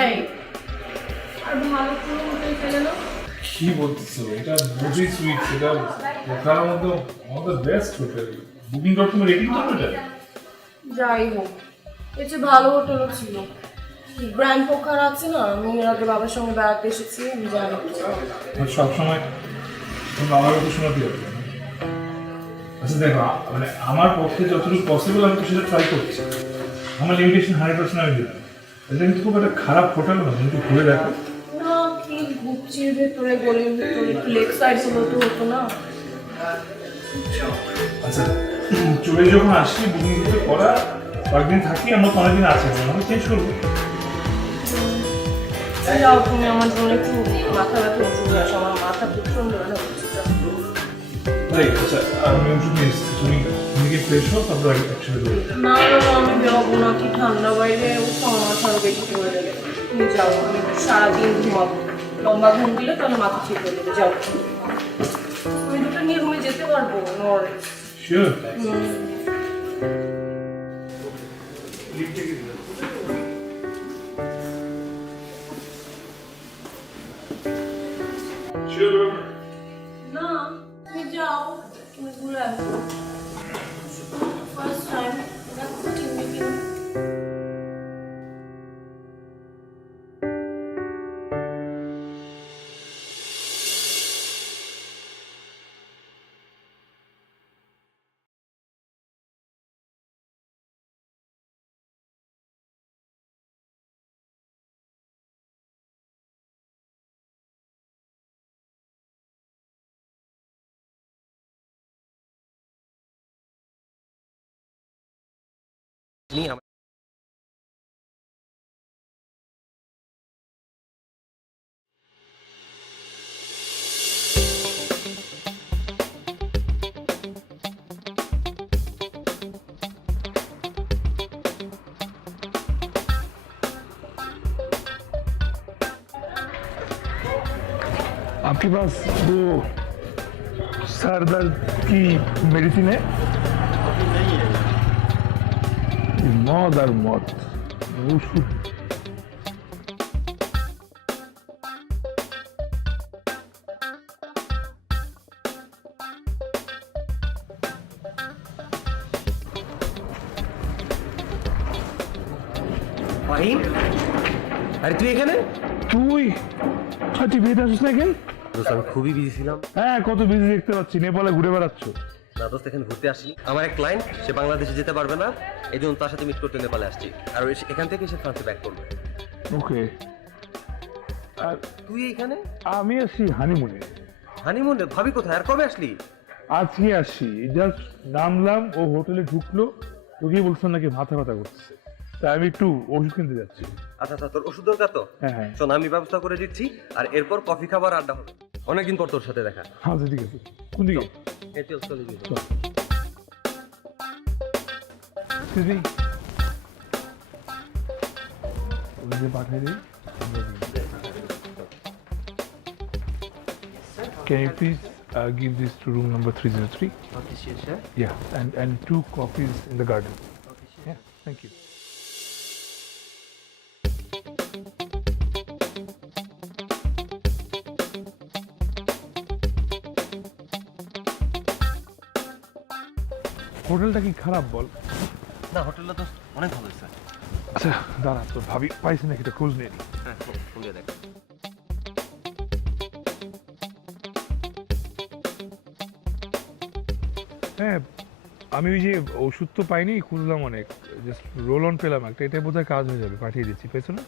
এই আর ভালো কোনো হোটেল পেলে না? কি বলতেছো? এটা বুঝি সুইট, এটা ঢাকার মধ্যে আমাদের বেস্ট হোটেল। বুকিং.com রেটিং তো এটা। যাই হোক, এর চেয়ে ভালো হোটেলও ছিল। গ্র্যান্ড পোখারা আছে না, আমি এর আগে বাবার সঙ্গে বেড়াতে এসেছি, আমি জানি। সবসময় তোমার বাবার কথা শোনাতে হবে না। আচ্ছা দেখো, মানে আমার পক্ষে যতটুকু পসিবল আমি তো সেটা ট্রাই করছি। আমার লিমিটেশন 100% আমি দিলাম। এটা কিন্তু খুব একটা খারাপ হোটেল না, তুমি একটু ঘুরে দেখো। না, কি গুচির ভেতরে গলির ভেতরে লেক সাইড হলো তো হতো না। আচ্ছা, চলে যখন আসি বুকিং দিতে করা কয়েকদিন থাকি, আমরা তো অনেকদিন আছি, আমি চেঞ্জ করবো। যাও তুমি, আমার জন্য একটু মাথা ব্যথা ওষুধ আসো, আমার মাথা প্রচন্ড ব্যথা হচ্ছে। আচ্ছা, আমি ওষুধ নিয়ে এসেছি, তুমি নিজে ফ্রেশ হও, তারপর একসাথে করবো। না না না, আমি বেরোবো না, কি ঠান্ডা বাইরে, ও আমার মাথা আরো বেশি পড়ে যাবে। তুমি যাও, আমি সারাদিন ঘুমাবো, লম্বা ঘুম দিলে তাহলে মাথা ঠিক হয়ে যাবে। যাও, তুমি দুটো নিয়ে রুমে যেতে পারবো। শিওর? শিওর? না, তুমি যাও, তুমি ঘুরে আসো। ফার্স্ট টাইম দেখো চিনবে কি না। आपके पास वो सर दर्द की मेडिसिन है? मौत और मौत ওষুধ। ফাহিম, আরে তুই এখানে? তুই তুই বিয়েতে আসিস না কেন? দোস্ত, আমি খুবই বিজি ছিলাম। হ্যাঁ, কত বিজি দেখতে পাচ্ছি, নেপালে ঘুরে বেড়াচ্ছ। না দোস্ত, এখানে ঘুরতে আসিনি। আমার এক ক্লায়েন্ট, সে বাংলাদেশে যেতে পারবে না, এই জন্য তার সাথে মিট করতে নেপালে আসছি। আর এখান থেকে সে ফ্রান্সে ব্যাক করবে। ওকে। আর তুই এখানে আমি আসি হানিমুনে। হানিমুনে? ভাবি কোথায়? আর কবে আসলি? আজকে আসি, জাস্ট নামলাম, ও হোটেলে ঢুকলো, তোকে বলছো নাকি মাথা ব্যথা করতেছে, তাই আমি একটু ওষুধ কিনতে যাচ্ছি। আচ্ছা আচ্ছা, তোর ওষুধ দরকার তো? হ্যাঁ হ্যাঁ। শোন, আমি ব্যবস্থা করে দিচ্ছি, আর এরপর কফি খাবার, আড্ডা হবে। অনেকদিন পর তোর সাথে দেখা। আচ্ছা ঠিক আছে। কোন দিকে? এই চল, চলে গিয়ে দিদি ওই যে পাঠিয়ে দিই। Can you please give this to room number 303? Okay, sure. Yeah, and 2 coffees in the garden. Okay, sure. Yeah, thank you. হোটেলটা কি খারাপ বল? না, হোটেলটা তো অনেক ভালো হয়েছে। আচ্ছা দাঁড়া, তোর ভাবি পাইছে নাকি এটা খোঁজ নিয়ে নি। হ্যাঁ, ফোন দিয়ে দেখ। হ্যাঁ, আমি ওই যে ওষুধ তো পাইনি, খুঁজলাম অনেক, জাস্ট রোল অন পেলাম একটা, এটা বোধহয় কাজ হয়ে যাবে, পাঠিয়ে দিচ্ছি। পেয়েছো না?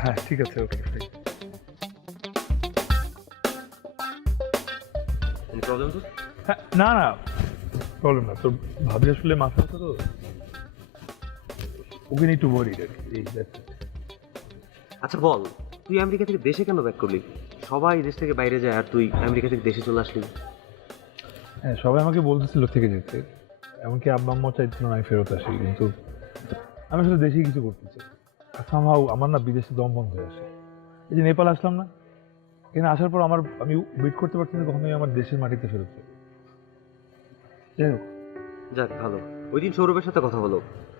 হ্যাঁ ঠিক আছে, ওকে ফাইন। কোনো প্রবলেম তো? হ্যাঁ না না, প্রবলেম না। তোর ভাবি আসলে মাথা ব্যথা তো, ওকে নিয়ে একটু ওয়ারিড আর কি, এই that's it. আচ্ছা বল, তুই আমেরিকা থেকে দেশে কেন ব্যাক করলি? সবাই দেশ থেকে বাইরে যায়, আর তুই আমেরিকা থেকে দেশে চলে আসলি। হ্যাঁ, সবাই আমাকে বলতেছিল থেকে যেতে, এমনকি আব্বা আম্মাও চাইছিল না আমি ফেরত আসি, কিন্তু আমি আসলে দেশেই কিছু করতে চাই। আর somehow আমার না বিদেশে দম বন্ধ হয়ে আসে। এই যে নেপাল আসলাম না, এখানে আসার পর আমি ওয়েট করতে পারছি না কখনোই আমার দেশের মাটিতে ফেরত যাই। যাই হোক, যাক ভালো। ওই দিন সৌরভের সাথে কথা হলো,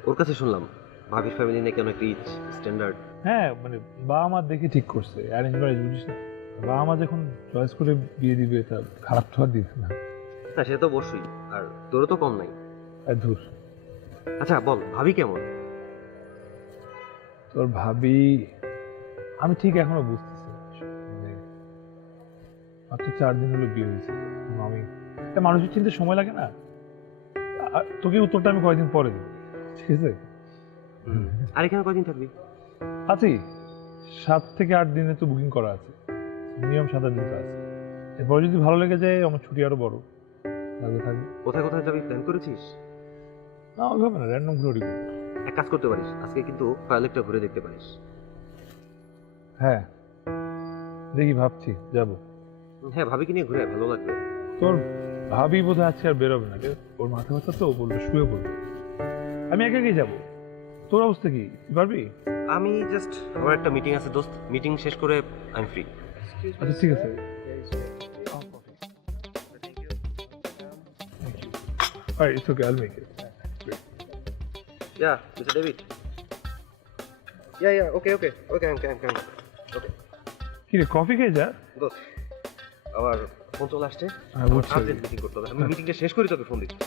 ওর কাছে শুনলাম ভাবির ফ্যামিলি নাকি অনেক রিচ স্ট্যান্ডার্ড। হ্যাঁ মানে বাবা মা দেখে ঠিক করছে, অ্যারেঞ্জ ম্যারেজ বুঝিস না, বাবা মা যখন চয়েস করে বিয়ে দিবে তা খারাপ তো আর দিবে না। হ্যাঁ সে তো অবশ্যই, আর তোরও তো কম নাই। আর ধুর, আচ্ছা বল ভাবি কেমন? তোর ভাবি আমি ঠিক এখনো বুঝতেছি না। মানে মাত্র 4 দিন হলো বিয়ে হয়েছে, আমি মানুষের চিন্তা সময় লাগে না। তোকে উত্তরটা আমি কয়েকদিন পরে দেবো, ঠিক আছে? আর এখানে কয়দিন থাকবি? আছি 7 থেকে 8 দিনে তো বুকিং করা আছে, মিনিমাম 7-8 দিন তো আছে। এরপর যদি ভালো লেগে যায় আমার ছুটি আরো বড় লাগবে থাকবে। কোথায় কোথায় যাবি প্ল্যান করেছিস? না ওইভাবে না, র্যান্ডম ঘুরে করবো। এক কাজ করতে পারিস, আজকে কিন্তু ফায়ারলেকটা ঘুরে দেখতে পারিস। হ্যাঁ দেখি, ভাবছি যাব। হ্যাঁ ভাবিকে নিয়ে ঘুরে ভালো লাগবে। তোর ভাবি বোধহয় আজকে আর বেরোবে না রে, ওর মাথা ব্যথা তো, বলবে শুয়ে পড়বে। আমি একা একাই যাবো। তোর অবস্থা কি, তুই পারবি? আমি জাস্ট আমার একটা মিটিং আছে দোস্ত, মিটিং শেষ করে আই এম ফ্রি। আচ্ছা ঠিক আছে। Alright, it's okay, I'll make it. Yeah, Mr. David. Yeah, okay. I'm okay. কি রে, কফি খেয়ে যা। দোস্ত আবার ফোন চলে আসছে, হ্যাঁ, বুঝছি। আর্জেন্ট মিটিং করতে হবে। আমি মিটিংটা শেষ করে তোকে ফোন দিচ্ছি।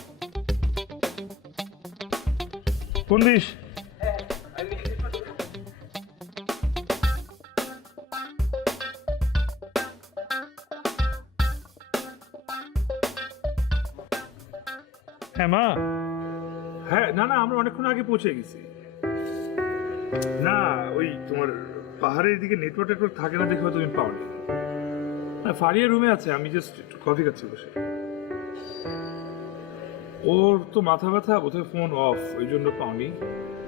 কোন দিস? হ্যাঁ মা। হ্যাঁ না না, আমরা অনেকক্ষণ আগে পৌঁছে গেছি। না ওই তোমার পাহাড়ের দিকে নেটওয়ার্ক থাকে না দেখে তুমি পাওনি। না ফারিয়া রুমে আছে, আমি জাস্ট একটু কফি খাচ্ছি বসে। ওর তো মাথা ব্যথা, বোধহয় ফোন অফ, ওই জন্য পাওনি।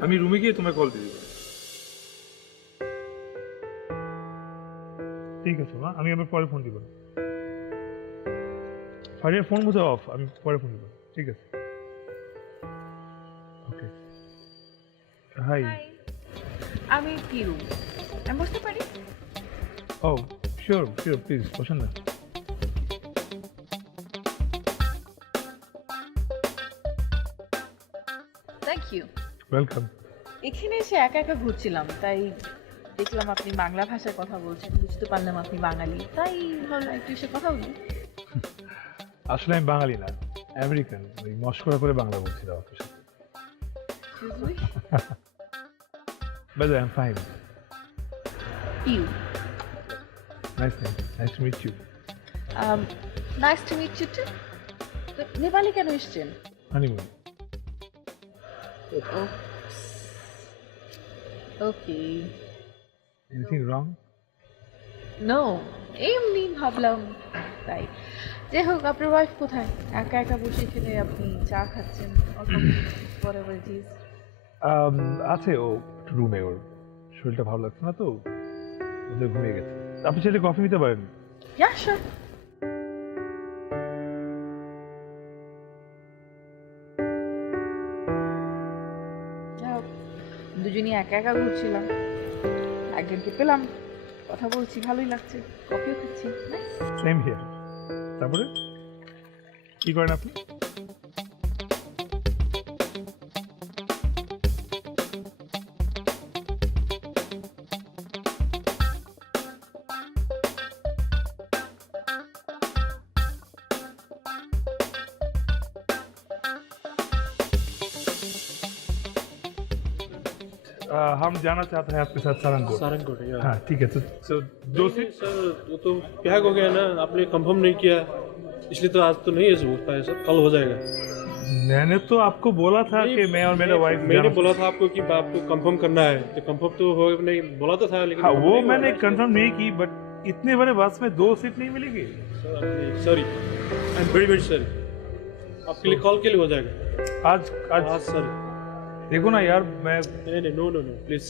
আমি রুমে গিয়ে তোমায় কল দিয়ে দিব। ঠিক আছে মা, আমি আবার পরে ফোন দিব। ফারিয়ার ফোন বোধহয় অফ, আমি পরে ফোন দিব। ঠিক আছে, ওকে। হাই। আমি পিরু, আমি বসতে পারি? ও শিওর প্লিজ বসেন না। Thank you. ওয়েলকাম। এখানে এসে একা একা ঘুরছিলাম, তাই দেখলাম আপনি বাংলা ভাষায় কথা বলছেন, বুঝতে পারলাম আপনি বাঙালি, তাই ভাবলাম একটু এসে কথা বলি। আসলে আমি বাঙালি না, আমেরিকান, ওই মস্করা করে বাংলা বলছিলাম আপনার সাথে। But I'm fine. You. Nice to meet you. Nice to meet you too. তো নেপালে কেন এসেছেন? Honeymoon. Okay. Anything wrong? No, এমনি ভাবলাম তাই। যাই হোক, আপনার ওয়াইফ কোথায়? একা একা বসে এখানে আপনি চা খাচ্ছেন, whatever it is. আছে ও রুমে, ওর শরীরটা ভালো লাগছে না তো, ওদের ঘুমিয়ে গেছে। আপনি চাইলে কফি নিতে পারেন। Yeah, sure. দুজনই একা একা ঘুরছিলাম, একজনকে পেলাম, কথা বলছি, ভালোই লাগছে, কফিও খাচ্ছি। Same here. তারপরে কি করেন আপনি? हम जाना चाहते हैं आपके साथ सारंगपुर। सारंगपुर या हाँ ठीक है, तो दो नहीं, सर वो तो क्या हो गया ना, आपने कंफर्म नहीं किया, इसलिए तो आज तो नहीं है हो पाया सर, कल हो जाएगा। मैंने तो आपको बोला था कि मैं और मेरा वाइफ मैंने बोला था आपको कि आपको कंफर्म करना है, तो कंफर्म तो हो नहीं, बोला तो था लेकिन हाँ confirm वो नहीं हुआ मैंने ना। कंफर्म नहीं की, बट इतने बड़े बस में 2 सीट नहीं मिलेगी। Sorry, I am very sorry, आपके लिए कॉल के लिए हो जाएगा आज आज आज। सॉरी, देखो ना यार, मैं नहीं नो प्लीज।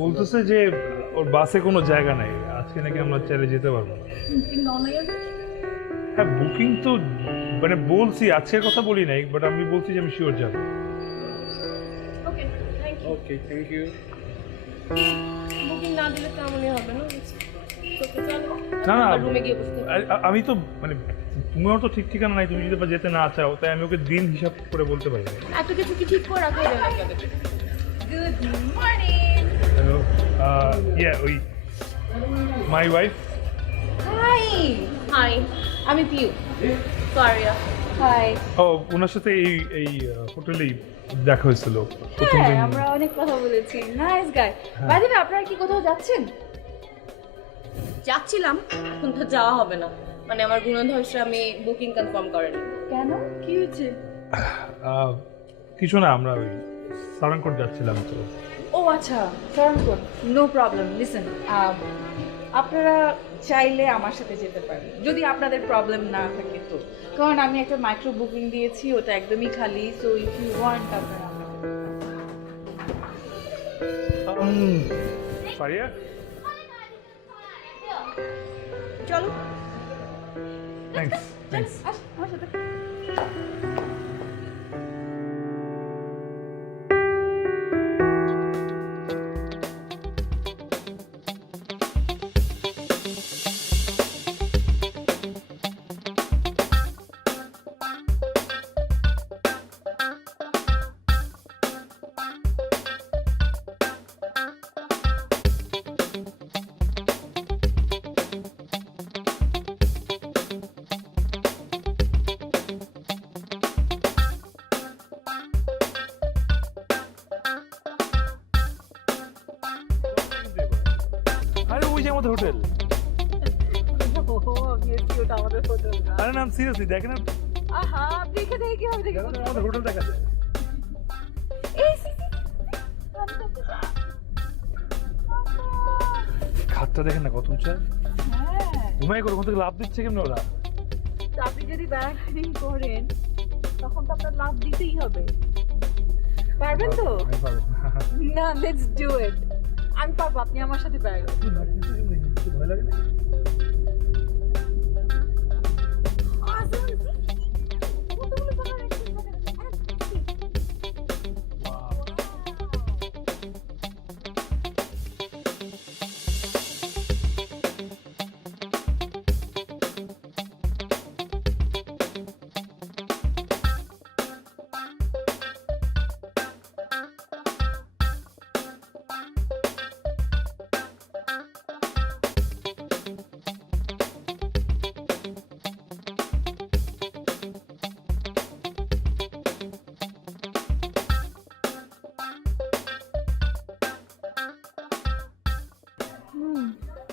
বলতেছে যে ওর বাসে কোনো জায়গা নাই, আজকে নাকি আমরা চলে যেতে পারবো না। হ্যাঁ বুকিং তো মানে বলছি, আজকের কথা বলি নাই, বাট আমি বলছি যে আমি শিওর যাবো। Okay thank you. বুকিং না দিলে তো এমনই হবে না। না না রুমে গিয়ে বসতে আমি তো মানে তুমিও তো ঠিক ঠিকানা নাই, তুমি যদি বা যেতে না চাও তাই আমি ওকে দিন হিসাব করে বলতে পারি না। এত কিছু কি ঠিক করে রাখা যায় নাকি আগে থেকে? Good morning. হ্যালো, ওই মাই ওয়াইফ। হাই। হাই, আমি পিউ ফারিয়া। হাই। ও ওনার সাথে এই হোটেলেই দেখা হয়েছিল প্রথম হ্যাঁ দিন। আমরা অনেক কথা বলেছি। Nice guy. By the way আপনারা কি কোথাও যাচ্ছেন? যাচ্ছিলাম, এখন তো যাওয়া হবে না। মানে আমার গুণধর স্বামী বুকিং কনফার্ম করেনি। কেন, কি হয়েছে? কিছু না, আমরা ওই সারাংকোট যাচ্ছিলাম তো। ও আচ্ছা, সারাংকোট। No problem. লিসেন, আপনারা চাইলে আমার সাথে যেতে পারেন যদি আপনাদের প্রবলেম না থাকে তো, কারণ আমি একটা মাইক্রো বুকিং দিয়েছি, ওটা একদমই খালি। সো ইফ ইউ ওয়ান্ট আপনারা ফারিয়া, চলো। Thanks thanks. আমার সাথে। আরে ওই যে আমাদের হোটেল। ওটা আমাদের হোটেল না। আরে নাম সিরিয়াসলি দেখেন না, আহা, দেখে দেখে কি হবে, দেখে আমাদের হোটেল দেখা যায়। এই সিসি খাতটা দেখেন না কত উঁচা, হ্যাঁ। ঘুমাই করে ওখান থেকে লাভ দিচ্ছে কেমন ওরা। তো আপনি যদি ব্যারাকিং করেন তখন তো আপনার লাভ দিতেই হবে। পারবেন তো? আমি পারবো না। না, লেটস ডু ইট। আমি পারবো, আপনি আমার সাথে পারবেন। ভয় লাগে না?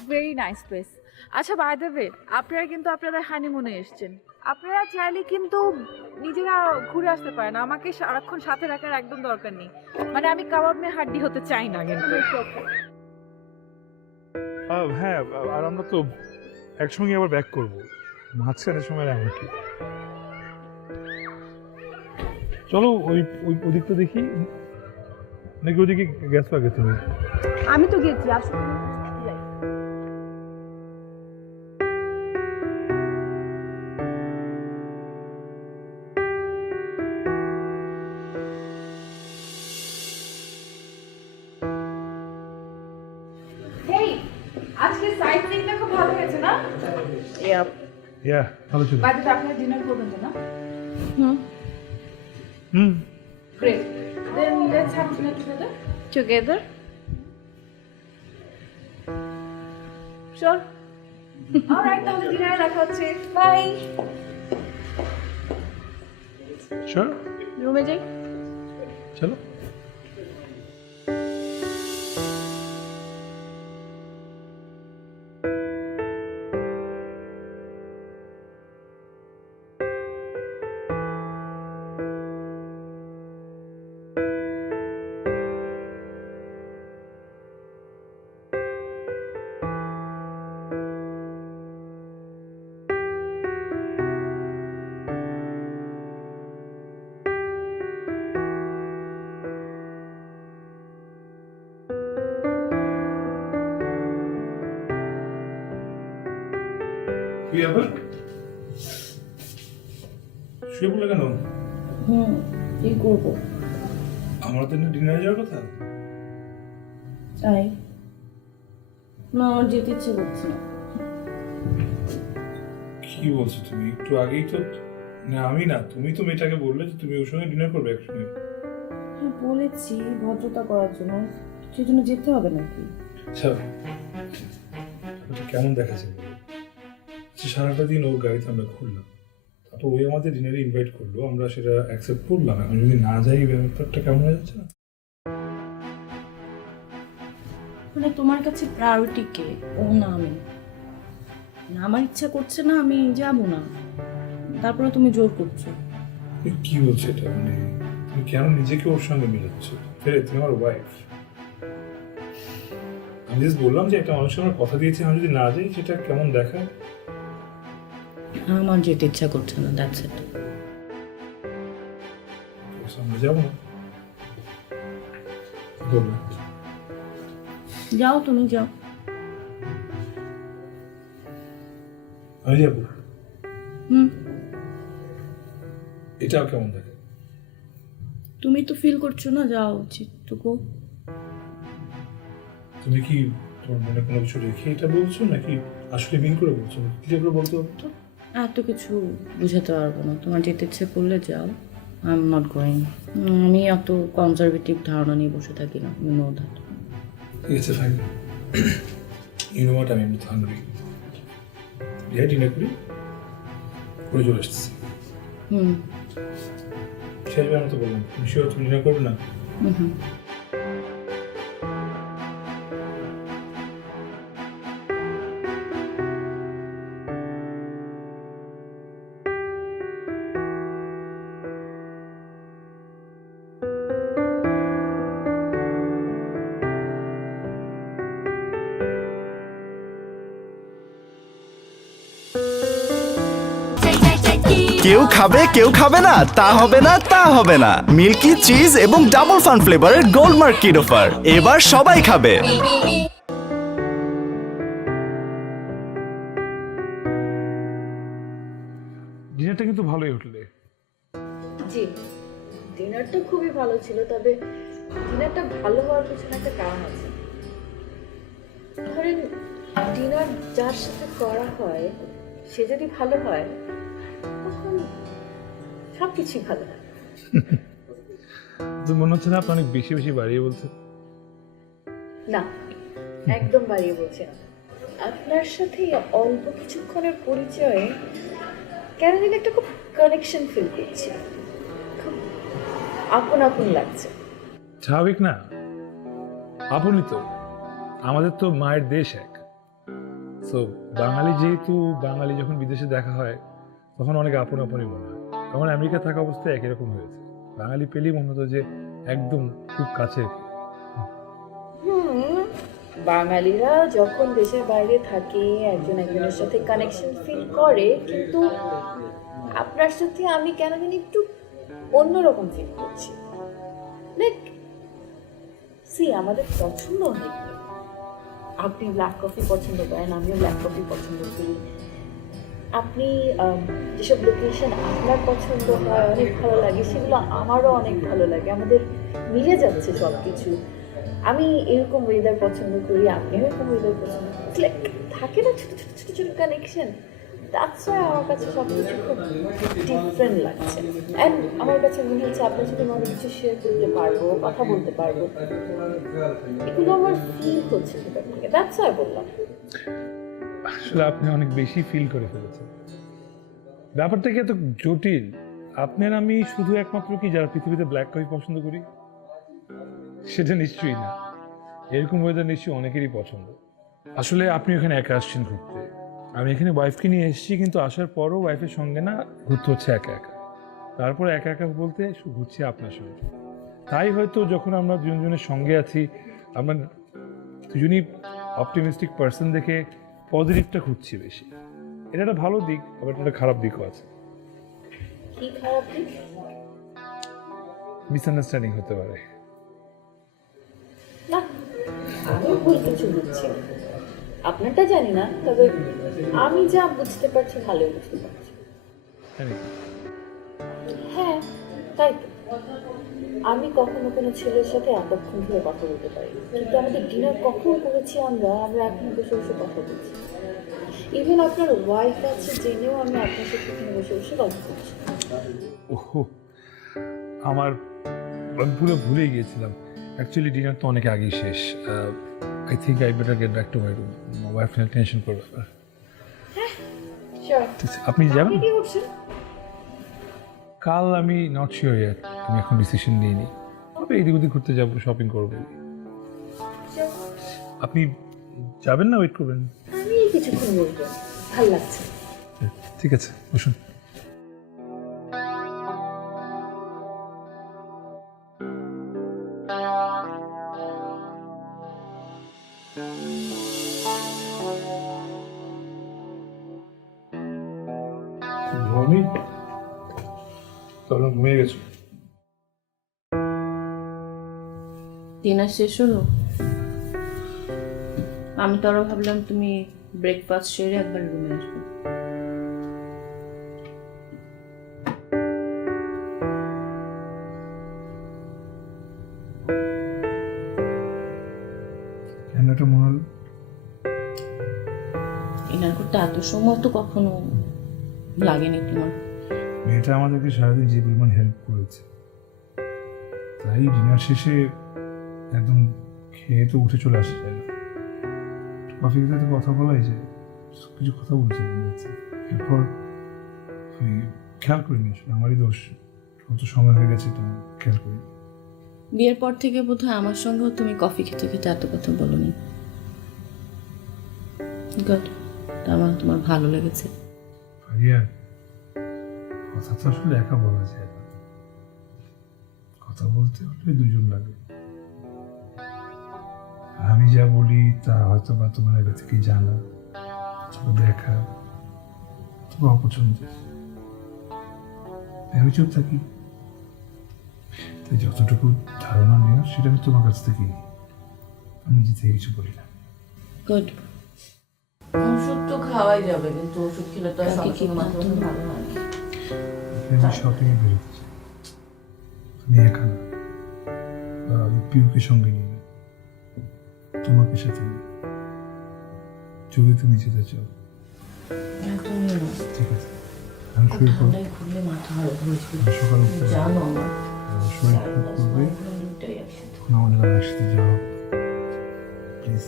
Very nice place. আচ্ছা বাই দ্য ওয়ে, আপনারা কিন্তু আপনাদের হানিমুনে এসেছেন, আপনারা চাইলে কিন্তু নিজেরা ঘুরে আসতে পারেন, আমাকে সারাক্ষণ সাথে রাখার একদম দরকার নেই। মানে আমি কাবাব মে হাড্ডি হতে চাই না কিন্তু। হ্যাঁ, আর আমরা তো একসঙ্গে আবার ব্যাক করবো, মাঝখানের সময় এমন কি। চলো ওই ওদিকটা দেখি, নাকি ওদিকে গ্যাস লাগে তুমি? আমি তো গেছি, আসো। হেই, আজকে সাইট সিনটা খুব ভালো হয়েছে না? ইয়া, ভালো ছিল। বাই দ্য ওয়ে, আপনারা ডিনার করবেন তো না? হুম। Great. Then let's have dinner together. Together? Sure. Alright, তাহলে ডিনারে দেখা হচ্ছে। বাই। Sure? রুমে যাই। চলো। কি ব্যাপার? শুয়ে পড়লে কেন? কি করবো? আমার তো ডিনারে যাওয়ার কথা। তাই না, আমার যেতে ইচ্ছে করছে না। কি বলছো তুমি? একটু আগেই তো, না আমি না, তুমি তো মেয়েটাকে বললে যে তুমি ওর সঙ্গে ডিনার করবে একসঙ্গে। বলেছি ভদ্রতা করার জন্য, সেজন্য যেতে হবে নাকি? আচ্ছা, ওটা কেমন দেখাচ্ছে? সারাটা দিন ওর গাড়িতে আমরা ঘুরলাম, তারপর ওই আমাদের ডিনারে ইনভাইট করলো, আমরা সেটা অ্যাকসেপ্ট করলাম। এখন যদি না যাই, ব্যাপারটা কেমন হয়ে যাচ্ছে না? মানে তোমার কাছে প্রায়োরিটি কে? ও না আমি? না, আমার ইচ্ছা করছে না, আমি যাব না, তারপরে তুমি জোর করছো। তুমি কি বলছো এটা? মানে তুমি কেন নিজেকে ওর সঙ্গে মিলাচ্ছ? ফেরে তুমি আমার ওয়াইফ। আমি জাস্ট বললাম যে একটা মানুষের আমার কথা দিয়েছি, আমি যদি না যাই সেটা কেমন দেখায়। আমার যেতে ইচ্ছা করছে না, দ্যাটস ইট। আমরা যাবো না, বললাম। যাও, তুমি যাও। আমি যাবো? হুম, এটাও কেমন দেখে? তুমি তো ফিল করছো না যাওয়া উচিত, তো গো। তুমি কি তোমার মনে কোনো কিছু রেখে এটা বলছো, নাকি আসলে মিন করে বলছো? ক্লিয়ার করে বলতে হবে তো। এত কিছু বুঝাতে পারবো না, তোমার যেতে ইচ্ছে করলে যাও, আই এম নট গোয়িং। আমি এত কনজারভেটিভ ধারণা নিয়ে বসে থাকি না, ইউ নো দ্যাট। ঠিক আছে, ফাইন। ইউ নো হোয়াট, আমি এমনি হাঙ্গরি। ডিনার করি, করে চলে এসেছি। হুম শেষবার মতো বললাম, তুমি শিওর তুমি ডিনার করবে না? হুম। কেউ খাবে না, তা হবে না, তা হবে না। মিল্কি চিজ এবং ডাবল ফান ফ্লেভারের গোলমার্ক কিড অফার এবার সবাই খাবে। ডিনারটা কিন্তু ভালোই উঠলে। জি, ডিনারটা খুবই ভালো ছিল, তবে ডিনারটা ভালো হওয়ার পিছনে একটা কারণ আছে। ধরেন, ডিনার যার সাথে করা হয় সে যদি ভালো হয়, তখন সবকিছুই ভালো হয়। তো মনে হচ্ছে না আপনি অনেক বেশি বেশি বাড়িয়ে বলছেন? না, একদম বাড়িয়ে বলছি না। আপনার সাথে অল্প কিছুক্ষণের পরিচয়ে কেন যেন একটা খুব কানেকশন ফিল করছি, খুব আপন আপন লাগছে। স্বাভাবিক না? আপনই তো, আমাদের তো মায়ের দেশ এক। তো বাঙালি যেহেতু, বাঙালি যখন বিদেশে দেখা হয় তখন অনেক আপন আপনই মনে হয়। তখন আমেরিকা থাকা অবস্থায় একই রকম হয়েছে। বাঙালি পেলেই মনে হতো যে একদম খুব কাছে। বাঙালিরা যখন দেশের বাইরে থাকে একজন একজনের সাথে কানেকশন ফিল করে, কিন্তু আপনার সাথে আমি কেন জানি একটু অন্যরকম ফিল করছি। লাইক আমাদের পছন্দ অনেক। আপনি ব্ল্যাক কফি পছন্দ করেন, আমিও ব্ল্যাক কফি পছন্দ করি। আপনি যেসব লোকেশন আপনার পছন্দ হয়, অনেক ভালো লাগে, সেগুলো আমারও অনেক ভালো লাগে। আমাদের মিলে যাচ্ছে সব কিছু। আমি এরকম ওয়েদার পছন্দ করি, আপনি এরকম ওয়েদার পছন্দ করি। থাকে না ছোটো ছোটো ছোটো ছোটো কানেকশন। দ্যাটস ওয়াই আমার কাছে সব কিছু খুব ডিফারেন্ট লাগছে। অ্যান্ড আমার কাছে মনে হচ্ছে আপনার সাথে আমি অনেক কিছু শেয়ার করতে পারবো, কথা বলতে পারবো। এগুলো আমার ফিল হচ্ছে ভেতর থেকে। দ্যাটস ওয়াই বললাম। আসলে আপনি অনেক বেশি ফিল করে ফেলেছেন। ব্যাপারটা কি এত জটিল? আপনার আমি শুধু একমাত্র কি যারা পৃথিবীতে ব্ল্যাক কফি পছন্দ করি? সেটা নিশ্চয়ই না। এরকম ওয়েদার নিশ্চয়ই অনেকেরই পছন্দ। আসলে আপনি ওখানে একা আসছেন ঘুরতে, আমি এখানে ওয়াইফকে নিয়ে এসেছি, কিন্তু আসার পরও ওয়াইফের সঙ্গে না, ঘুরতে হচ্ছে একা একা। তারপর একা একা বলতে ঘুরছি আপনার সঙ্গে। তাই হয়তো যখন আমরা দুজনের সঙ্গে আছি, আমরা দুজনই অপটিমিস্টিক পার্সন দেখে পজিটিভটা খুঁজছি বেশি। এটা একটা ভালো দিক, আবার একটা খারাপ দিকও আছে। কি খারাপ দিক? মিসআন্ডারস্ট্যান্ডিং হতে পারে। না, আমি ভুল কিছু বুঝছি না। আপনারটা জানি না, তবে আমি যা বুঝতে পারছি ভালোই বুঝতে পারছি। হ্যাঁ, তাই তো। আমি কখনো কোনো ছেলের সাথে এতক্ষণ ধরে কথা বলতে পারি, কিন্তু আমাদের ডিনার কখন করেছি আমরা এখনো বসে বসে কথা বলছি। ইভেন আপনার ওয়াইফ আছে জেনেও আমি আপনার সাথে এখানে বসে বসে গল্প করছি। ওহো, আমি পুরো ভুলে গিয়েছিলাম। অ্যাকচুয়ালি ডিনার তো অনেক আগেই শেষ। I think I better get back to my room. Wife নিয়ে টেনশন করবে না। শিওর। আপনি যাবেন? আপনি কি করছেন? কাল আমি নট শিওর ইয়ার, আমি এখন ডিসিশন নিইনি। তবে এদিক ওদিক ঘুরতে যাবো, শপিং করবো। আপনি যাবেন না ওয়েট করবেন? আমি কিছুক্ষণ বলবো, ভাল লাগছে। ঠিক আছে, বসুন। ঘুমিয়ে তখন ঘুমিয়ে গেছো? ডিনার শেষ হলো? আমি তো আরো ভাবলাম তুমি ব্রেকফাস্ট সেরে একবার রুমে আসবে। কেন এটা মনে হলো? ডিনার করতে এত সময় তো কখনো লাগেনি তোমার। মেয়েটা আমাদেরকে সারাদিন যে পরিমাণ হেল্প করেছে, তাই ডিনার শেষে একদম খেয়ে তো উঠে চলে আসা যায় না। কফি খেতে তো কথা বলাই যায়, কিছু কথা বলছি এরপর আমি খেয়াল করিনি, আসলে আমারই দোষ। কত সময় হয়ে গেছে এটা খেয়াল করিনি। বিয়ের পর থেকে বোধহয় আমার সঙ্গেও তুমি কফি খেতে খেতে এত কথা বলোনি। গুড, তার মানে তোমার ভালো লেগেছে। ভাইয়া, কথা তো আসলে একা বলা যায় না, কথা বলতে হলে দুজন লাগে। আমি যা বলি তা হয়তো বা তোমার আগে থেকে জানা, দেখা, তোমার অপছন্দের। আমি চুপ থাকি, তাই যতটুকু ধারণা নেওয়ার সেটা আমি তোমার কাছ থেকেই নিই, আমি নিজে থেকে কিছু বলি না। গুড। ওষুধ তো খাওয়াই যাবে, কিন্তু ওষুধ খেলে তো আর কালকে কি সবসময় মাথা মাথা ব্যথা ভালো হয় না? আমি শপিংয়ে বেরোতে চাই, আমি একা না, বা পিউকে সঙ্গে নিয়ে না, তোমাকে সাথে নিয়ে। যদি তুমি যেতে চাও একদমই না। ঠিক আছে, আমি শুয়ে পড়ব। ঠান্ডায় ঘুরলে মাথা আরো ঘুরছে। সকালে উঠতে জানো আমার শরীর খারাপ করবে, দুটাই একসাথে। তখন আমাদের আর একসাথে যাওয়া হবে। প্লিজ।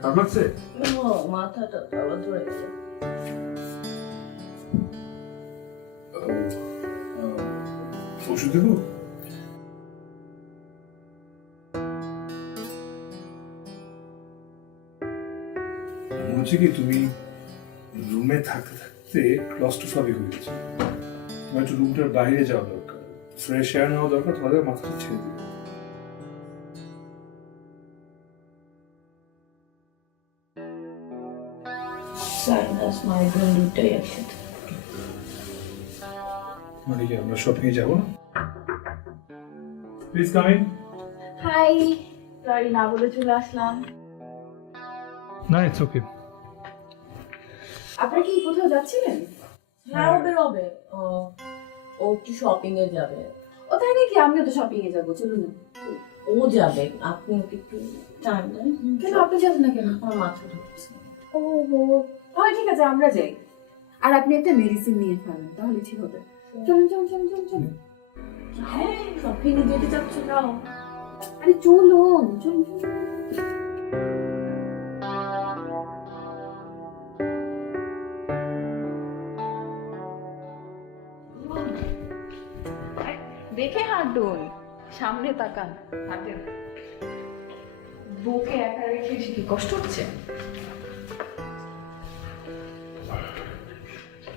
খারাপ লাগছে? মাথাটা আবার ধরে গেছে। ওষুধ দেবো? মনে হচ্ছে কি তুমি রুমে থাকতে থাকতে ক্লস্ট্রোফোবিক হয়ে গেছে। তোমার একটু রুমটার বাইরে যাওয়া দরকার, ফ্রেশ এয়ার নেওয়া দরকার, তাহলে মাথাটা ছেড়ে দিবে। সাইনাস মাইগ্রেন দুটাই একসাথে। মানে কি আমরা শপিংয়ে যাবো না? Please come in. Hi, sorry না বলে চলে আসলাম। না, ইটস ওকে। আপনারা কি কোথাও যাচ্ছিলেন? হ্যাঁ, ও বেরোবে। ও একটু শপিং এ যাবে। ও তাই নাকি? আমিও তো শপিং এ যাবো, চলুন না। ও যাবে, আপনি ওকে একটু টাইম দেন। কেন আপনি যাবেন না কেন? আমার মাথা ঢুকছে। ও হো, হয় ঠিক আছে, আমরা যাই। আর আপনি একটা মেডিসিন নিয়ে ফেলেন, তাহলে ঠিক হবে। চলুন চলুন চলুন চলুন চলুন। হ্যাঁ, শপিং এ যেতে চাচ্ছ যাও। আরে চলুন চলুন চলুন। দেখে হাঁটুন, সামনে তাকান, হাঁটেন। বউকে একা রেখে কি কষ্ট হচ্ছে?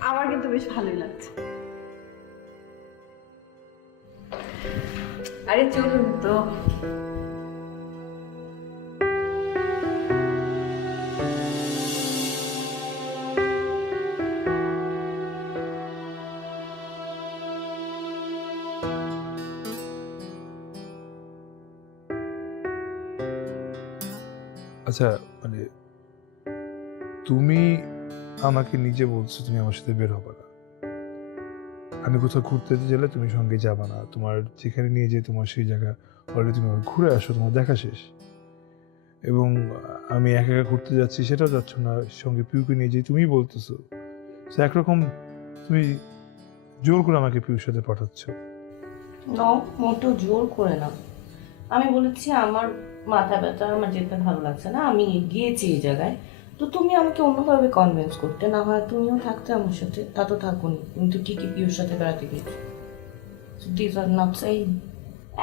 আমার কিন্তু বেশ ভালোই লাগছে। আরে চলুন তো। আচ্ছা মানে তুমি আমাকে নিজে বলছো তুমি আমার সাথে বের হবে না, আমি কোথাও ঘুরতে গেলে তুমি সঙ্গে যাবে না, তোমার যেখানে নিয়ে যেয়ে তোমার সেই জায়গা অলরেডি তুমি আবার ঘুরে আসো, তোমার দেখা শেষ। এবং আমি একা একা ঘুরতে যাচ্ছি সেটাও যাচ্ছ না, সঙ্গে পিউকে নিয়ে যেয়ে তুমিই বলতেছো। সে একরকম তুমি জোর করে আমাকে পিউর সাথে পাঠাচ্ছ। মোটেও জোর করে না, আমি বলেছি আমার মাথা ব্যথা, আমার যেতে ভালো লাগছে না, আমি গিয়েছি এই জায়গায়, তো তুমি আমাকে অন্যভাবে কনভিন্স করতে, না হয় তুমিও থাকতে আমার সাথে, তা তো থাকুনি, কিন্তু ঠিকই পিউর সাথে বেড়াতে গিয়েছি। This are not same.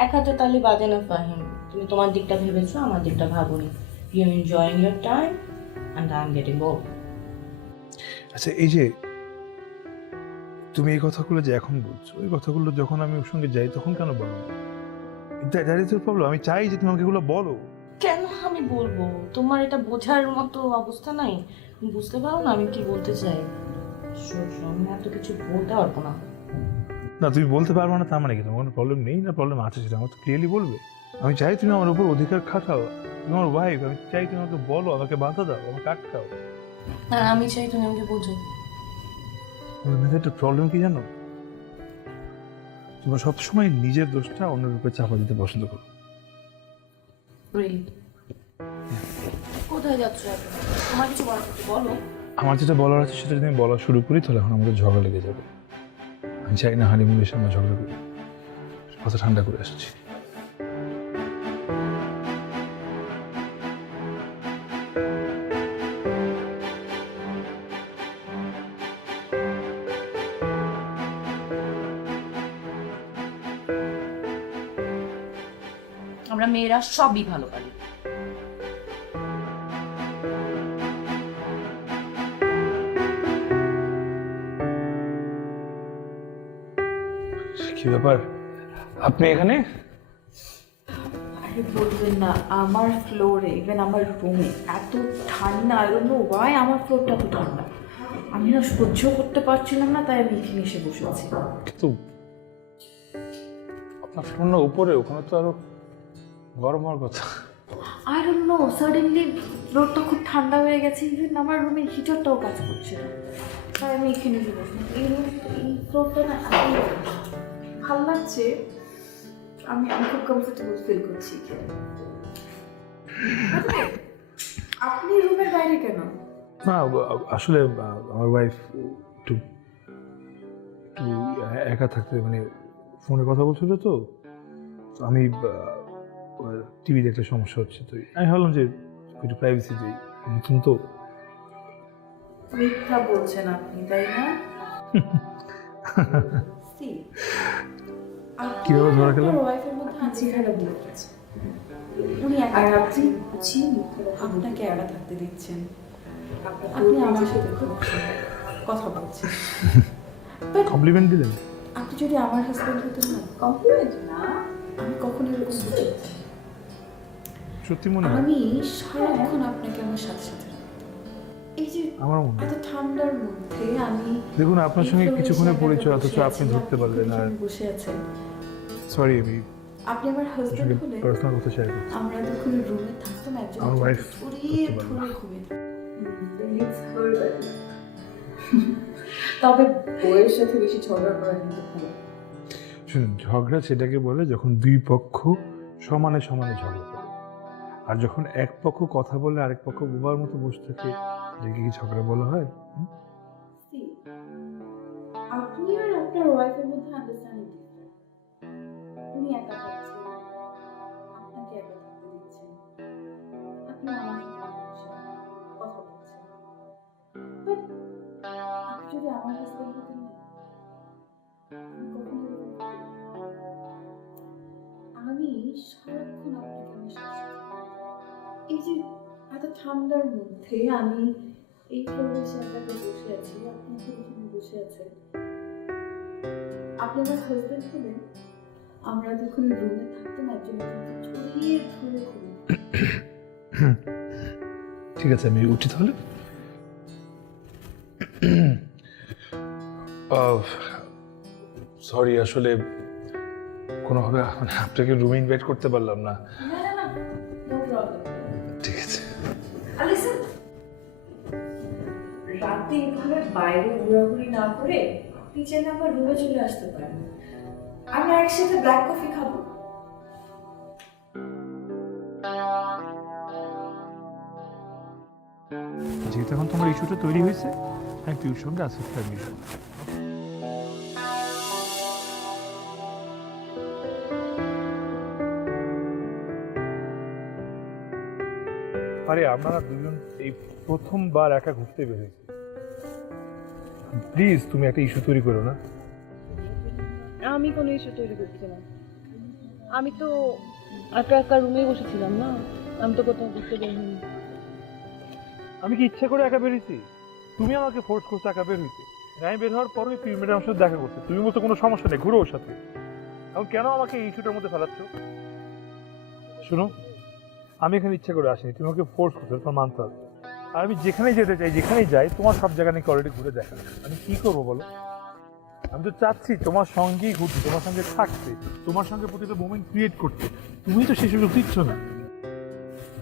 এক হাতে তালি বাজে না ফাহিম, তুমি তোমার দিকটা ভেবেছো, আমার দিকটা ভাবনি। You are enjoying your time and I am getting bored. আচ্ছা এই যে তুমি এই কথাগুলো যে এখন বলছো, এই কথাগুলো যখন আমি ওর সঙ্গে যাই তখন কেন বলো? That is the problem. আমি চাই যে তুমি আমাকে এগুলো বলো। কেন আমি বলবো? তোমার এটা বোঝার মতো অবস্থা নাই, তুমি বুঝতে পারো না আমি কি বলতে চাই। আমি এত কিছু বলতে পারবো না। না তুমি বলতে পারবে না তার মানে কি তোমার কোনো প্রবলেম নেই, না প্রবলেম আছে সেটা আমার তো ক্লিয়ারলি বলবে। আমি চাই তুমি আমার উপর অধিকার খাটাও, তুমি আমার ওয়াইফ, আমি চাই তুমি আমাকে বলো, আমাকে বাধা দাও, আমাকে আটকাও। আর আমি চাই তুমি আমাকে বোঝো। তোমার মধ্যে একটা প্রবলেম কি জানো, তোমরা সবসময় নিজের দোষটা অন্যের উপরে চাপা দিতে পছন্দ করো। রিয়েলি? কোথায় যাচ্ছ এখন? তোমার কিছু বলার আছে বলো। আমার যেটা বলার আছে সেটা যদি আমি বলা শুরু করি তাহলে এখন আমাদের ঝগড়া লেগে যাবে। আমি চাই না হানিমুনের সামনে ঝগড়া করি, কথা ঠান্ডা করে আসছি। আমরা মেয়েরা সবই ভালো পারি। কি ব্যাপার আপনি এখানে? আরে বলবেন না, আমার ফ্লোরে ইভেন আমার রুমে এত ঠান্ডা, আই ডোন্ট নো ওয়াই আমার ফ্লোরটা এত ঠান্ডা, আমি না সহ্য করতে পারছিলাম না, তাই আমি এখানে এসে বসে আছি। কিন্তু আপনার ফোন না উপরে, ওখানে তো আরো গরম হওয়ার কথা। আই ডোন্ট নো, সাডেনলি ফ্লোরটা খুব ঠান্ডা হয়ে গেছে, ইভেন আমার রুমের হিটারটাও কাজ করছে না, তাই আমি এখানে এসে বসলাম। এই ফ্লোরটা না এত ভালো লাগছে, আমি খুব কমফোর্টেবল ফিল করছি এখানে। আপনি রুমের বাইরে কেন? না আসলে আমার ওয়াইফ একটু একা থাকতে মানে ফোনে কথা বলছিল, তো আমি টিভি দেখতে সমস্যা হচ্ছে, তো আমি ভাবলাম যে একটু প্রাইভেসি দিই, নতুন তো। মিথ্যা বলছেন আপনি, তাই না? কিভাবে ধরা গেল? ওয়াইফের মধ্যে হাঁচি খারাপ দিচ্ছে, উনি একা থাকছেন, আপনাকে একা থাকতে দিচ্ছেন, আপনি আমার সাথে কথা বলছেন। কমপ্লিমেন্ট দিলেন? আপনি যদি আমার হাজবেন্ড হতেন না, কমপ্লিমেন্ট না, আমি কখনো এরকম বলতে সত্যি মনে হয় আমি সারাক্ষণ আপনাকে আমার সাথে সাথে এই যে আমার মনে হয়। এত ঠান্ডার মধ্যে আমি দেখুন আপনার সঙ্গে কিছুক্ষণের পরিচয়, অথচ আপনি ধরতে পারলেন। আর বসে আছেন, সরি আমি আপনি আমার হাজবেন্ড হলে পার্সোনাল কথা শেয়ার করছি। আমরা যখন রুমে থাকতাম একজন আমার ওয়াইফ ছড়িয়ে ধরে ঘুমিয়ে তবে বউয়ের সাথে বেশি ঝগড়া করা কিন্তু ভালো। শুনুন, ঝগড়া সেটাকে বলে যখন দুই পক্ষ সমানে সমানে ঝগড়া করে, আর যখন এক পক্ষ কথা বলে আরেক পক্ষ বোবার মতো বসে থাকে, সেটাকে কি ঝগড়া বলা হয়? আপনি আর আপনার ওয়াইফের মধ্যে আন্ডারস্ট্যান্ডিং ডিফারেন্ট। উনি একা থাকছেন, আপনাকে একা থাকতে দিচ্ছেন, আপনি আমার সাথে বসে কথা বলছেন। বাট আপনি যদি আমার হাজবেন্ড হতেন না, আমি কখনো এরকম করতাম না। আমি সারাক্ষণ আপনাকে আমার সাথে এই যে এত ঠান্ডার মধ্যে আমি এই ফ্লোরে এসে একাকে বসে আছি, আপনি এখানে বসে আছেন, আপনি আমার হাজবেন্ড হলেন, আমরা যখন রুমে থাকতাম একজন ছড়িয়ে ধরে ঘুরে। ঠিক আছে আমি উঠি তাহলে। সরি আসলে কোনোভাবে মানে আপনাকে রুমে ইনভাইট করতে পারলাম না। না না না, নো প্রবলেম। ঠিক আছে। লিসেন, রাতে এভাবে বাইরে ঘোরাঘুরি না করে আপনি চাইলে আমার রুমে চলে আসতে পারেন, আমরা একসাথে ব্ল্যাক কফি খাবো। যেহেতু এখন তোমার ইস্যুটা তৈরি হয়েছে, আমি পিউর সঙ্গে আজকে মিশব। আরে আমরা দুজন এই প্রথমবার একা ঘুরতে বেরিয়েছি, প্লিজ তুমি একটা ইস্যু তৈরি করো না। আমি কোনো ইস্যু তৈরি করছি না। আমি তো একা একা রুমে বসেছিলাম না, আমি তো কোথাও ঘুরতে বের হইনি। আমি কি ইচ্ছা করে একা বেরিয়েছি? তুমি আমাকে ফোর্স করছো একা বের হইতে। আমি বের হওয়ার পরই পিউর ম্যাডামের সাথে দেখা করতে, তুমি বলছো কোনো সমস্যা নেই, ঘুরো ওর সাথে। এখন কেন আমাকে এই ইস্যুটার মধ্যে ফেলাচ্ছ? শোনো, আমি এখানে ইচ্ছা করে আসিনি, তুমি আমাকে ফোর্স করছো, তোমার মানতে হবে। আর আমি যেখানেই যেতে চাই, যেখানেই যাই, তোমার সব জায়গা নিয়ে অলরেডি ঘুরে দেখা। আমি কি করবো বলো? আমি তো চাচ্ছি তোমার সঙ্গেই ঘুরতে, তোমার সঙ্গে থাকতে, তোমার সঙ্গে প্রতিটা মোমেন্ট ক্রিয়েট করতে। তুমি তো সেই সুযোগ দিচ্ছ না।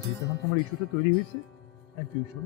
যেহেতু এখন তোমার ইস্যুটা তৈরি হয়েছে, আমি টিউশন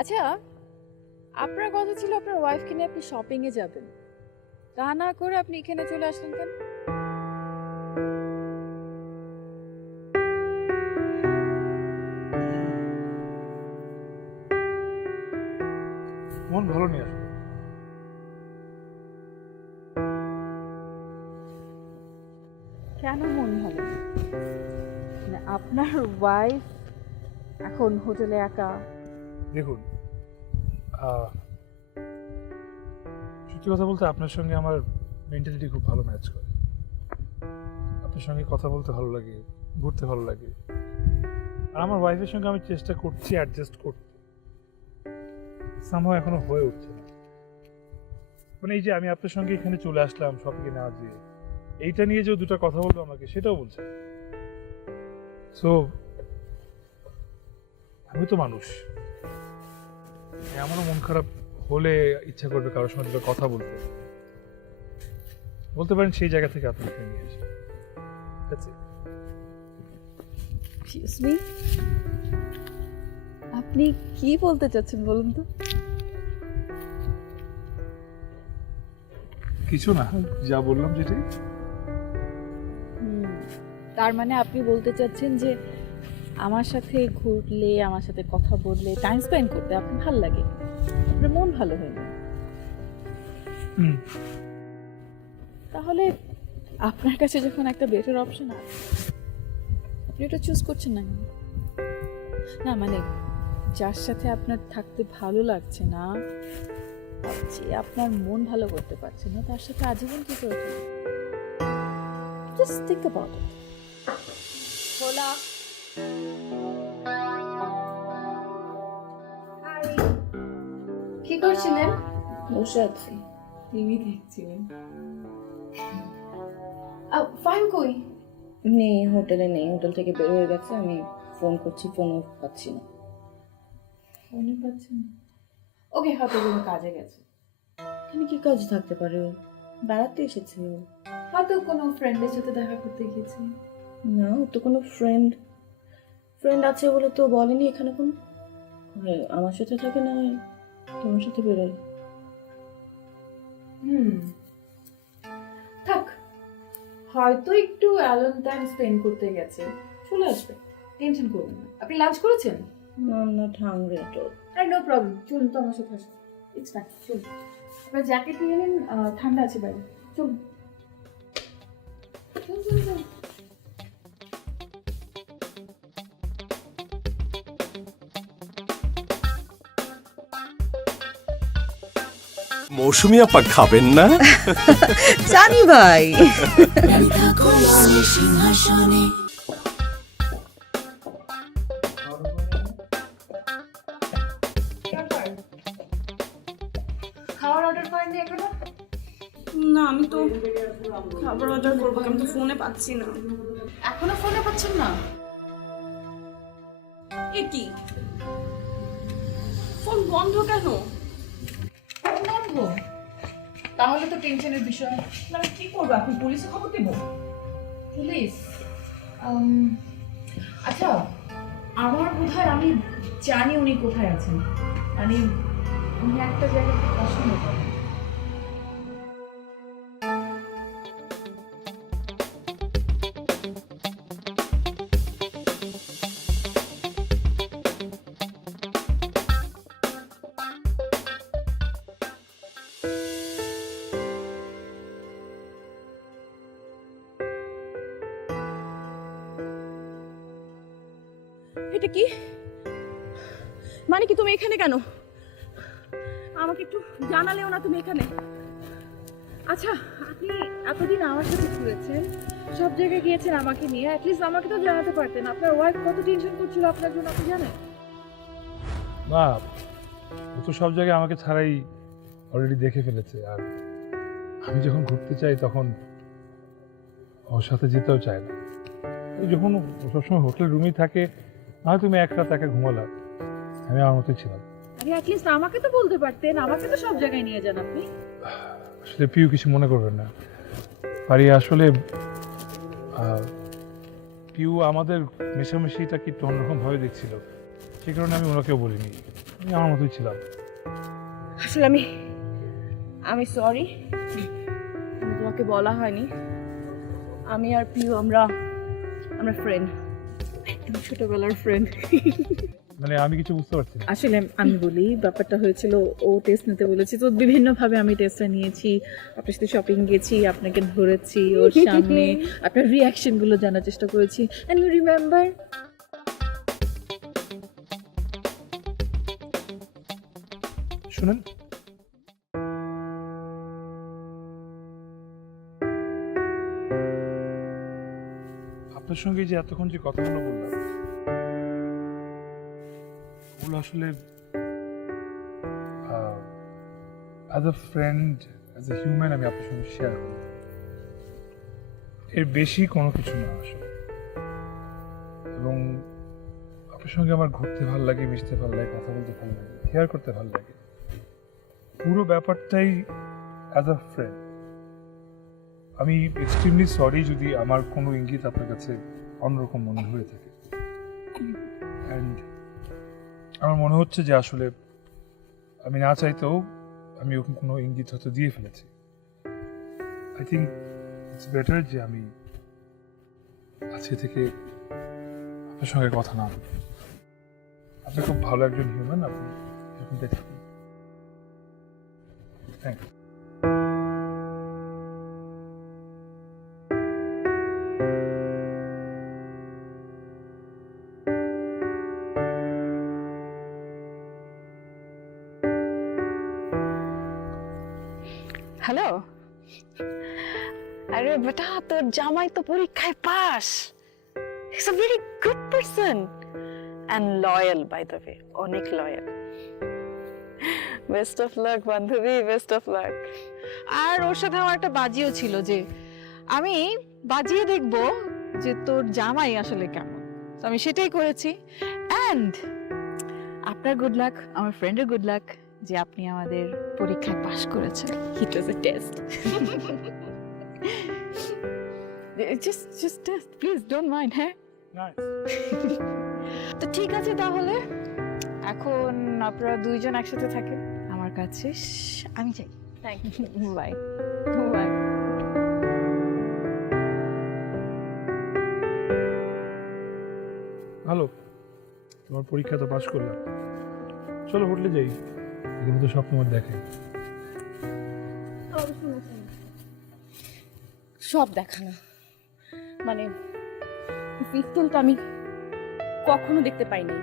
আচ্ছা, আপনার কথা ছিল আপনার ওয়াইফকে নিয়ে আপনি শপিং এ যাবেন, তা না করে আপনি এখানে চলে আসলেন কেন? মন ভালো নেই আসলে। কেন মন ভালো নেই? মানে আপনার ওয়াইফ এখন হোটেলে একা। দেখুন, সত্যি কথা বলতে আপনার সঙ্গে আমার মেন্টালিটি খুব ভালো ম্যাচ করে। আপনার সঙ্গে কথা বলতে ভালো লাগে, ঘুরতে ভালো লাগে। আর আমার ওয়াইফের সঙ্গে আমি চেষ্টা করছি অ্যাডজাস্ট করতে, সামহাও এখনো হয়ে উঠছে না। মানে এই যে আমি আপনার সঙ্গে এখানে চলে আসলাম শপিংয়ে না যেয়ে, এইটা নিয়ে যে দুটো কথা বলবো আমাকে, সেটাও বলছে। সো আমি তো মানুষ, আমারও মন খারাপ হলে ইচ্ছা করবে কারোর সঙ্গে দুটো কথা বলতে পারেন, সেই জায়গা থেকে আপনাকে নিয়ে আসে। এক্সকিউজ মি, আপনি কি বলতে চাচ্ছেন বলুন তো? কিছু না, যা বললাম যেটাই। তার মানে আপনি বলতে চাচ্ছেন যে আমার সাথে ঘুরলে, আমার সাথে কথা বললে, টাইম স্পেন্ড করতে আপনার ভালো লাগে, আপনার মন ভালো হয় না। তাহলে আপনার কাছে যখন একটা বেটার অপশন আছে, আপনি ওটা চুজ করছেন না কেন? না মানে যার সাথে আপনার থাকতে ভালো লাগছে না, যে আপনার মন ভালো করতে পারছে না, তার সাথে আজীবন কি করে থাকবেন? Just think about it. হোলা কি করছিলেন? বসে আছি, টিভি দেখছিলেন? ফাইন কই? নেই, হোটেলে নেই, হোটেল থেকে বের হয়ে গেছে। আমি ফোন করছি, ফোনও পাচ্ছি না। ফোনে পাচ্ছেন? ওকে, হয়তো কোনো কাজে গেছে। এখানে কি কাজ থাকতে পারে? ও বেড়াতে এসেছে ও। হয়তো কোনো ফ্রেন্ডের সাথে দেখা করতে গেছি। না, ও তো কোনো ফ্রেন্ড আছে বলে তো বলেনি এখানে কোনো। আমার সাথে থাকে না, তোমার সাথে বেরোয়। থাক, হয়তো একটু অ্যালোন টাইম স্পেন্ড করতে গেছে, চলে আসবে, টেনশন করবেন না। আপনি লাঞ্চ করেছেন? I'm not hungry at all. আর নো প্রবলেম, চলুন তো আমার সাথে আসুন। ইটস ফাইন, চলুন। আপনার জ্যাকেট নিয়ে নিন, ঠান্ডা আছে বাইরে। চলুন চলুন চলুন চলুন। মৌসুমী আপা খাবেন না? জানি ভাই। খাওয়ার অর্ডার করেননি এখনো? না, আমি তো খাবার অর্ডার করবো, আমি তো ফোনে পাচ্ছি না। এখনো ফোনে পাচ্ছেন না? এ কি, ফোন বন্ধ কেন? বন্ধ? তাহলে তো টেনশনের বিষয়। না, আমি কি করবো? আপনি পুলিশে খবর দেবো? পুলিশ? আচ্ছা, আমার বোধহয় আমি জানি উনি কোথায় আছেন। মানে উনি একটা জায়গাতে পছন্দ করেন। এটা কি মানে? কি তুমি এখানে কেন? আমাকে একটু জানালেও না তুমি এখানে। আচ্ছা, আপনি এতদিন আমার সাথে ঘুরেছেন, সব জায়গায় গিয়েছেন আমাকে নিয়ে, অ্যাটলিস্ট আমাকে তো জানাতে পারতেন। আপনার ওয়াইফ কত টেনশন করছিল আপনার জন্য, আপনি জানেন? না, ও তো সব জায়গায় আমাকে ছাড়াই অলরেডি দেখে ফেলেছে। আর আমি যখন ঘুরতে চাই তখন ওর সাথে যেতেও চায় না। ওই যখন ও সবসময় হোটেল রুমেই থাকে, না তুমি এক রাত একা ঘুমালা, আমি আমার মতোই ছিলাম। আরে অ্যাটলিস্ট আমাকে তো বলতে পারতেন, আমাকে তো সব জায়গায় নিয়ে যান আপনি। আসলে পিউ কিছু মনে করবেন না পারি, আসলে পিউ আমাদের মেশামেশিটাকে একটু অন্যরকম ভাবে দেখছিল, সেই কারণে আমি ওনাকেও বলিনি, আমি আমার মতোই ছিলাম। আসলে আমি সরি, তোমাকে বলা হয়নি। আমি আর পিউ আমরা ফ্রেন্ড, একদম ছোটবেলার ফ্রেন্ড। মানে আমি কিছু বুঝতে পারছি না। আসলে আমি বলি, ব্যাপারটা হয়েছিল ও টেস্ট নিতে বলেছি, তো বিভিন্নভাবে আমি টেস্টটা নিয়েছি, আপনার সাথে শপিং গেছি, আপনাকে ধরেছি ওর সামনে, আপনার রিয়াকশনগুলো জানার চেষ্টা করেছি। And you remember? শুনেন, আপনার সঙ্গে যে এতক্ষণ যে কথাগুলো বললাম, ওগুলো আসলে as a friend, as a human আমি আপনার সঙ্গে শেয়ার করি। এর বেশি কোনো কিছু না আসলে। এবং আপনার সঙ্গে আমার ঘুরতে ভালো লাগে, মিশতে ভালো লাগে, কথা বলতে ভালো লাগে, শেয়ার করতে ভালো লাগে। পুরো ব্যাপারটাই অ্যাজ আ ফ্রেন্ড। আমি এক্সট্রিমলি সরি যদি আমার কোনো ইঙ্গিত আপনার কাছে অন্যরকম মনে হয়ে থাকে। অ্যান্ড আমার মনে হচ্ছে যে আসলে আমি না চাইতেও আমি ওরকম কোনো ইঙ্গিত হয়তো দিয়ে ফেলেছি। আই থিঙ্ক ইটস বেটার যে আমি আজকে থেকে আপনার সঙ্গে কথা না বলি। আপনি খুব ভালো একজন হিউম্যান, আপনি এরকমটাই থাকুন। Thank you. হ্যালো, আরে বেটা, তোর জামাই তো পরীক্ষায় pass. He's a very good person and loyal, by the way, অনেক লয়াল। বেস্ট অফ লাক বান্ধবী, বেস্ট অফ লাক। আর ওর সাথে আমার একটা বাজিও ছিল যে আমি বাজিয়ে দেখব যে তোর জামাই আসলে কেমন। তো আমি সেটাই করেছি। অ্যান্ড আপনার গুড লাক, আমার ফ্রেন্ডের গুড লাক, যে আপনি আমাদের পরীক্ষায় পাশ করেছেন। It was a test. Just test, please don't mind. হ্যাঁ, তো ঠিক আছে, তাহলে এখন আপনারা দুইজন একসাথে থাকেন আমার কাছে। আমি যাই। Thank you. Bye bye. Hello, তোমার পরীক্ষা তো পাশ করলাম, চলো হোটেলে যাই, এগুলো তো সব তোমার দেখে। সব দেখা না, মানে পিস্তলটা আমি কখনো দেখতে পাইনি।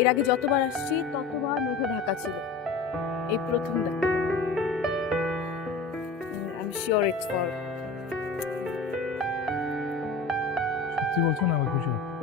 এর আগে যতবার আসছি ততবার মেঘে ঢাকা ছিল, এই প্রথম দেখা। I am sure it's for. সত্যি বলছো না? আমার খুশি হচ্ছে।